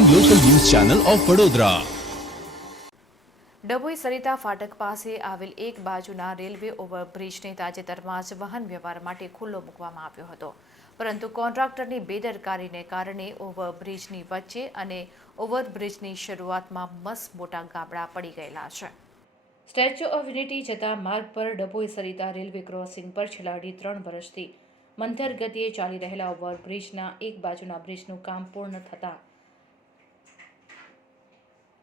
Channel of Vadodara Dabhoi Sarita ફાટક પાસે આવેલ એક બાજુના રેલવે ઓવરબ્રિજને તાજેતરમાં જ વાહન વ્યવહાર માટે ખુલ્લો મૂકવામાં આવ્યો હતો. પરંતુ કોન્ટ્રાક્ટરની બેદરકારીને કારણે ઓવરબ્રિજની વચ્ચે અને ઓવરબ્રિજની શરૂઆતમાં મસ્ત મોટા ગાબડા પડી ગયેલા છે. સ્ટેચ્યુ ઓફ યુનિટી જતા માર્ગ પર ડભોઈ સરિતા રેલવે ક્રોસિંગ પર છેલ્લા અઢી ત્રણ વર્ષથી મંથર ગતિએ ચાલી રહેલા ઓવરબ્રિજના એક બાજુના બ્રિજનું કામ પૂર્ણ થતાં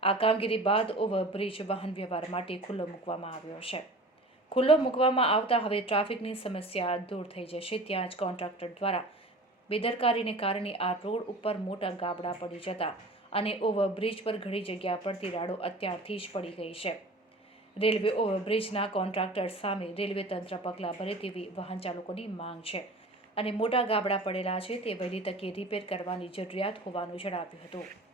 આ કામગીરી બાદ ઓવરબ્રિજ વાહન વ્યવહાર માટે ખુલ્લો મૂકવામાં આવ્યો છે. ખુલ્લો મૂકવામાં આવતા હવે ટ્રાફિકની સમસ્યા દૂર થઈ જશે, ત્યાં જ કોન્ટ્રાક્ટર દ્વારા બેદરકારીને કારણે આ રોડ ઉપર મોટા ગાબડા પડી જતા અને ઓવરબ્રિજ પર ઘણી જગ્યા પર તિરાડો અત્યારથી જ પડી ગઈ છે. રેલવે ઓવરબ્રિજના કોન્ટ્રાક્ટર સામે રેલવે તંત્ર પગલાં ભરે તેવી વાહન ચાલકોની માંગ છે અને મોટા ગાબડા પડેલા છે તે વહેલી તકે રિપેર કરવાની જરૂરિયાત હોવાનું જણાવ્યું હતું.